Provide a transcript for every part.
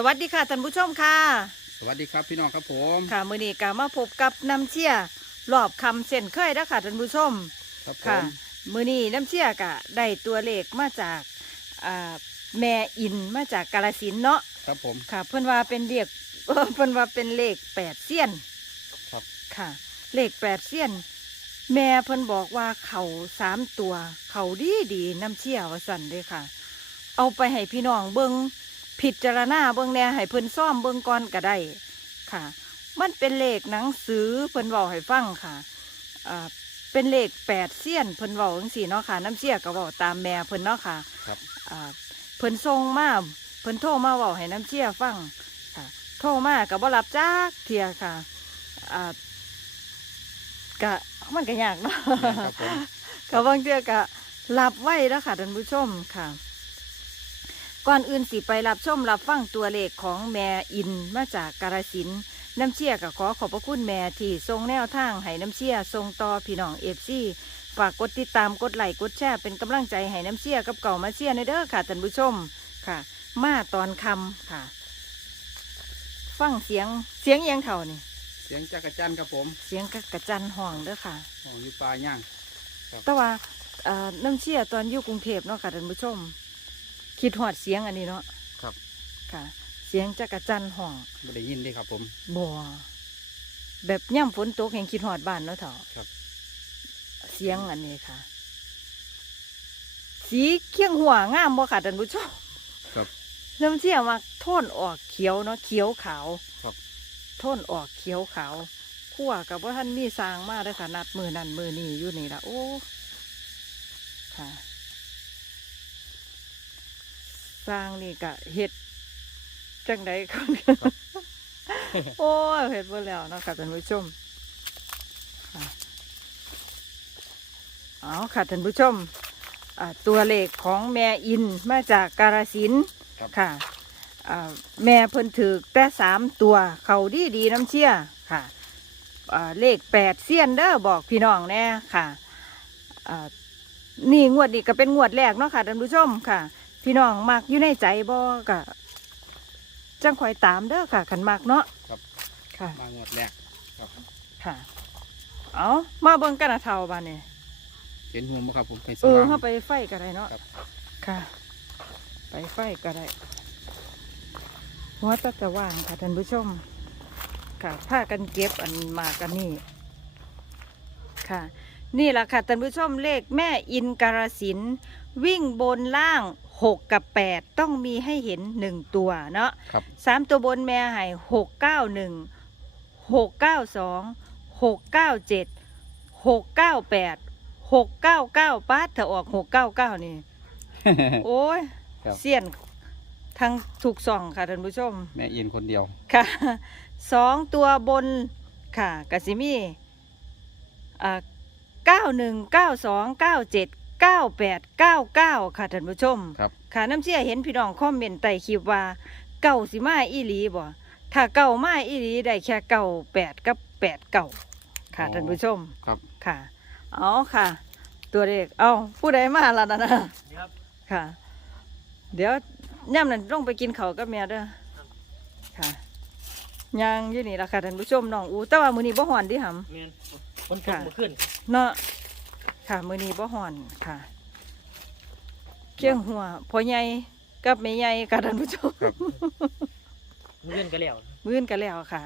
สวัสดีค่ะท่านผู้ชมค่ะ สวัสดีครับพี่น้องครับผมค่ะมื้อนี้ก็มาพบกับน้ำเชี่ยรอบคำเส้นเคยแล้วค่ะท่านผู้ชมครับผค่ะมมื้อนี้น้ำเชี่ยก็ได้ตัวเลขมาจากอ่าแม่อินมาจากกาลสินธุ์เนาะครับผม ค่ะ เพิ่นว่าเป็นเลข เพิ่นว่าเป็นเลขแปดเสี้ยนครับ ค่ะ เลขแปดเสี้ยน แม่เพิ่นบอกว่าเขาสามตัว เขาดีดีๆน้ำเชี่ยว่าสั่นเลยค่ะ เอาไปให้พี่น้องเบิง พิจารณาเบิงแหน่ให้เพิ่นซ่อมเบิงก่อนก็ได้ค่ะ มันเป็นเลขหนังสือเพิ่นเว้าให้ฟังค่ะอ่าเป็นเลขแปดเสี้ยนเพิ่นเว้าจังซี่เนาะค่ะ น้ำเชี่ยก็เว้าตามแม่เพิ่นเนาะค่ะครับ อ่าเพิ่นส่งมาเพิ่นโทรมาเว้าให้น้ำเชี่ยฟังค่ะ โทรมาก็บ่รับจักเทียค่ะอ่ากะมันก็ยากเนาะ ครับผม ก็บางเทื่อก็รับไว้แล้วค่ะท่านผู้ชมค่ะ ก่อนอื่นสิไปรับชมรับฟังตัวเลขของแม่อินมาจากกาฬสินธุ์น้ำเชี่ยก็ขอขอบพระคุณแม่ที่ทรงแนวทางให้น้ำเชี่ยทรงต่อพี่น้องเอฟซีฝากกดติดตามกดไลค์กดแชร์เป็นกำลังใจให้น้ำเชี่ยกับเก่ามาเชี่ยในเด้อค่ะท่านผู้ชมค่ะ มาตอนคำค่ะ ฟังเสียงเสียงเอียงเท่านี่เสียงจักรจันทร์ครับผมเสียงกะกระจันห้องเด้อค่ะ ของอยู่ปลาย่าง แต่ว่าเอ่อน้ำเชี่ยตอนอยู่กรุงเทพเนาะค่ะท่านผู้ชม คิดหอดเสียงอันนี้เนาะครับ ค่ะ เสียงจักรจันห้องไม่ได้ยินเด้ครับ ผมบัวแบบย่ำฝนตกแห่งคิดหอดบ้านเนาะเถอะครับ เสียงอันนี้ค่ะ สีเคียงหัวงามบ่ค่ะท่านผู้ชมครับน้ำเชี่ยมักโทนออกเขียวเนาะเขียวขาวครับโทนออกเขียวขาวขั้วกับว่าท่านมีสร้างมาได้อค่ะนัดมือนั่นมือนี่อยู่นี่ละโอ้ค่ะ สร้างนี่กะเห็ดจังใดคนโอ้ยเห็ดเบ่แล้วเนาะค่ะท่านผู้ชมค่ะเอาค่ะท่านผู้ชมอ่าตัวเลขของแม่อินมาจากกาฬสินธุ์ครับค่ะอ่าแม่เพิ่นถือแต่สามตัวเขาดีดีๆน้ำเชี่ยค่ะอ่าเลขแปดเสี้ยนเด้อบอกพี่น้องแน่ค่ะอ่านี่งวดนี้ก็เป็นงวดแรกเนาะค่ะท่านผู้ชมค่ะ พี่น้องมักอยู่ในใจบ่ก็จังคอยตามเด้อค่ะขันมักเนาะครับ ค่ะมางวดแรกครับค่ะ เอามาเบิ่งกันนะเท่าบ้านนี่เห็นหัวมั้ครับผมไปสเออว่าง เข้าไปไฟก็ได้เนาะครับ ค่ะ ไปไฟก็ได้หัวตะจะว่างค่ะท่านผู้ชม ค่ะผ้ากันเก็บอันมากกันนี่ค่ะ นี่แหละค่ะท่านผู้ชมเลขแม่อินการสินธุ์วิ่งบนล่าง หกกับแปดต้องมีให้เห็นหนึ่งตัวเนาะครับ สามตัวบนแม่ให้หกเก้าหนึ่งหกเก้าสองหกเก้าเจ็ดหกเก้าแปดหกเก้าเก้าป้าดถ้าออกหกเก้าเก้านี่ โอ้ยครับ เสียนทั้งถูกส่องค่ะท่านผู้ชม แม่อินคนเดียว ค่ะ สองตัวบนค่ะกสิมีอ่าเก้าหนึ่งเก้าสองเก้าเจ็ด เก้าแปดเก้าเก้าค่ะท่านผู้ชมครับ ค่ะน้ำเชี่ยเห็นพี่น้องคอมเมนต์ใต้คลิปว่าเก่าสิมาอีหลีบ่ถ้าเก่ามาอีหลีได้แค่เก่าแปดกับแปดเก่าค่ะอ๋อ ท่านผู้ชมครับ ค่ะเอาค่ะ ตัวเลขเอาผู้ใดมาแล้วนะนะค่ะ เดี๋ยวย่ำนั้นลงไปกินเขาวกับแม่เด้อค่ะยังอยู่นี่ละค่ะท่านผู้ชมน้องอูแต่ว่ามือนี้บ่หอนเดิหำแม่นคนตค่ะกมาขึ้น เนาะ ค่ะ มือนี้บ่หอนค่ะเคียงหัวพ่อใหญ่กับแม่ใหญ่ค่ะท่านผู้ชมครับมาขึ้นกันแล้วมื้อนกันแล้วค่ะ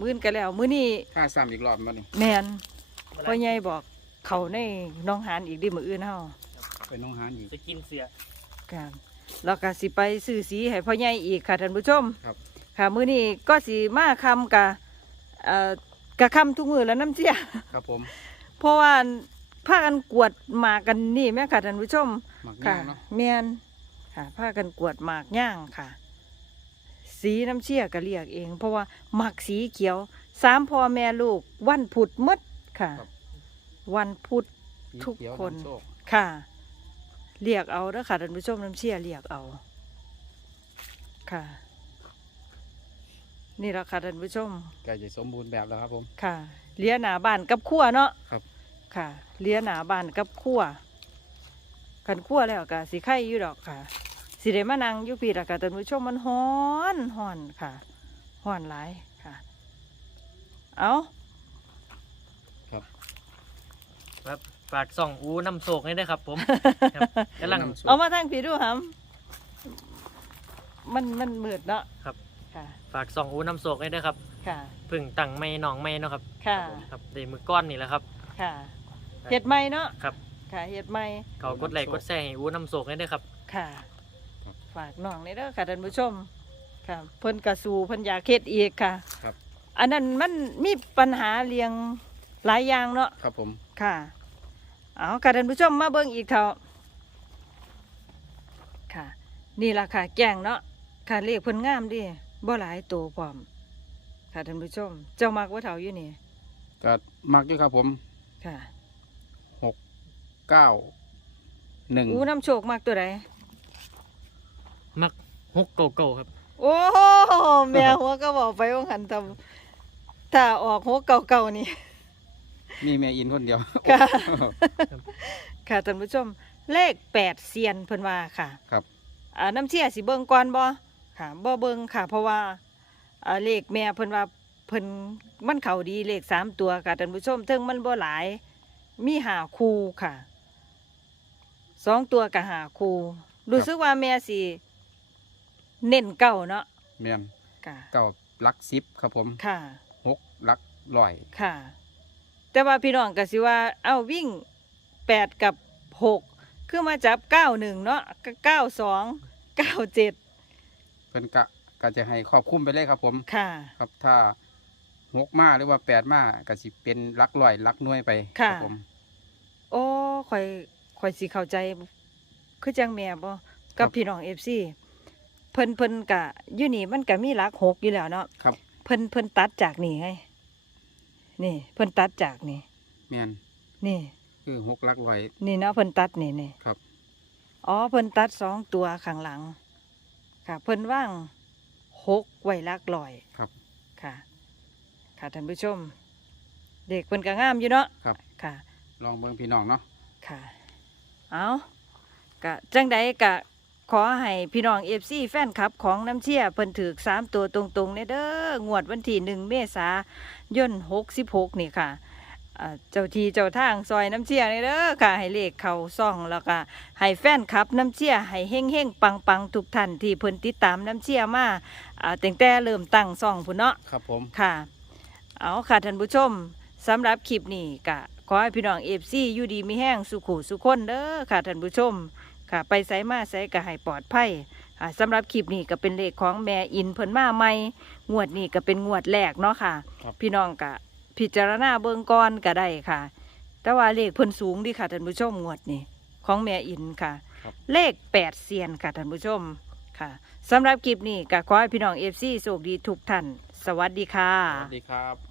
มื้อนกันแล้ว มื้อนี้ค่าซ้ำอีกรอบมาหนึ่งแมนพ่อใหญ่บอกเขาในหน้องหานอีกดิมื้ออื่นเฮาไปน้องหานอีก จะกินเสือค่ะแล้วก็สิไปซื้อสีให้พ่อใหญ่อีกค่ะท่านผู้ชมครับ ค่ะ มื้อนี้ก็สิมาคำกะเอ่อกะคำทุกมื้อแล้วน้ำเจีย ครับผม เพราะว่า พากันกวดหมากกันนี่แม่ค่ะท่านผู้ชมหมักค่ะย่างเนาะแม่นค่ะพากันกวดหมากย่างค่ะ สีน้ำเชี่ยก็เรียกเอง เพราะว่าหมักสีเขียวสามพ่อแม่ลูก วันพุธหมดค่ะ วันพุธ สีทุกเขียวคนำโชคค่ะ เรียกเอาเด้อค่ะท่านผู้ชมน้ำเชี่ยเรียกเอา ค่ะ นี่แหละค่ะท่านผู้ชม ใกล้จะสมบูรณ์แบบแล้วครับผม ค่ะเลี้ยหนาบ้านกับขั้วเนาะครับ ค่ะเลี้ยหนาบ้านกับขั้วกันขั้วแล้วก็สีไข่อยู่ดอกค่ะสิได้มานั่งอยู่พี่ละค่ะท่านผู้ชมมันฮ้อนฮ้อนค่ะฮ้อนหลายค่ะ เอาครับฝากส่องอูน้ำโศกให้ด้วยครับผมครับกำลังน้ำซุปเอามาทางพี่ดูหำมันมันมืดเนาะครับค่ะ ฝากส่องอูน้ำโศกให้ด้วยครับ ค่ะเพึ่งตั้งไม่หนองไม่เนาะครับ ค่ะครับได้มือก้อนนี่แหละครับ ค่ะ เห็ดใหม่เนาะครับ ค่ะเห็ดใหม่เขากดไลค์กดแชร์ให้อูน้ำโศกให้ด้วยครับ ค่ะ ฝากน้องนี่เด้อค่ะท่านผู้ชม ค่ะ เพิ่นกระสูเพิ่นอยากเฮ็ดอีกค่ะครับ อันนั้นมันมีปัญหาเรียงหลายอย่างเนาะครับผมค่ะ เอาค่ะท่านผู้ชมมาเบิ่งอีกเท่าค่ะ นี่ล่ะค่ะ แกงเนาะค่ะเลขเพิ่นงามดิบ่หลายตัวพร้อม ค่ะท่านผู้ชม เจ้ามักว่าเท่าอยู่นี่ก็มักอยู่ครับผม ค่ะ เก้าหนึ่งอู้น้ำโชคมักตัวใดมักฮกเก่าๆครับ โอ้โหแม่หัวก็บอกไปว่าหันทำถ้าออกหัวเก่าๆนี่มีแม่อินคนเดียว ค่ะค่ะท่านผู้ชม เลขแปดเซียนเพิ่นว่าค่ะ ครับอ่าน้ำเชี่ยสิเบิ่งก่อนบ่ค่ะบ่เบิ่งค่ะ เพราะว่าอ่าเลขแม่เพิ่นว่าเพิ่นมันเข้าดีเลขสามตัวค่ะท่านผู้ชมถึงมันบ่หลาย มีหาคู่ค่ะ สองตัวกับหาคู่รู้สึกว่าแม่สิเน้นเก้าเนาะแม่นค่ะเก้าลักซิปครับผมค่ะหกลักร้อยค่ะ แต่ว่าพี่น้องก็สิว่า เอ้าวิ่งแปดกับหกคือมาจับเก้าหนึ่งเนาะเก้าสองเก้าเจ็ดเพิ่นกะก็จะให้ครอบคลุมไปเลยครับผมค่ะ ครับถ้าหกมาหรือว่าแปดมาก็สิเป็นลักร้อยลักหน่วยไปค่ะรับผม โอ้ข่อย ข่อยสิเข้าใจ คือจังแม่บ่กับพี่น้องเอฟซีเพิ่นเพิ่นกะอยู่นี่มันก็มีหลักหกอยู่แล้วเนาะครับ เพิ่นเพิ่นตัดจากนี่ไงนี่ เพิ่นตัดจากนี่แม่นนี่ คือหกลักร้อย นี่เนาะเพิ่นตัดนี่นี่ครับ อ๋อเพิ่นตัดสองตัวข้างหลัง ค่ะ เพิ่นว่างหกไว้หลักลอยครับ ค่ะ ค่ะท่านผู้ชม เด็กเพิ่นก็งามอยู่เนาะครับ ค่ะ ลองเบิ่งพี่น้องเนาะค่ะ เอากะจังใดกะขอให้พี่น้องเอฟซีแฟนคลับของน้ำเชี่ยเพิ่นถือสามตัวตรงๆในเด้องวดวันที่หนึ่งเมษายนหกสิบหกนี่ค่ะอ่าเจ้าทีเจ้าทางซอยน้ำเชี่ยในเด้อค่ะ ให้เลขเขาซ่องแล้วก็ให้แฟนคลับน้ำเชี่ยให้เฮ่งเฮ่งๆปังปังๆทุกท่านที่เพิ่นติดตามน้ำเชี่ยมาอ่าตั้งแต่เริ่มตั้งซ่องพุ่นเนาะครับผมค่ะ เอาค่ะท่านผู้ชมสำหรับคลิปนี้กะ ขอให้พี่น้องเอฟซีอยู่ดีมีแห้งสุขุสุขคนเด้อค่ะท่านผู้ชม ค่ะ ไปไสมาไสก็ให้ปลอดภัยอ่าสำหรับคลิปนี้ก็เป็นเลขของแม่อินเพิ่นมาใหม่งวดนี้ก็เป็นงวดแรกเนาะค่ะ ครับ พี่น้องกะพิจารณาเบิ่งก่อนก็ได้ค่ะ แต่ว่าเลขเพิ่นสูงดีค่ะท่านผู้ชมงวดนี้ของแม่อินค่ะ ครับ เลขแปดเซียนค่ะท่านผู้ชมค่ะสำหรับคลิปนี้ก็ขอให้พี่น้องเอฟซีโชคดีทุกท่าน สวัสดีค่ะ สวัสดีครับ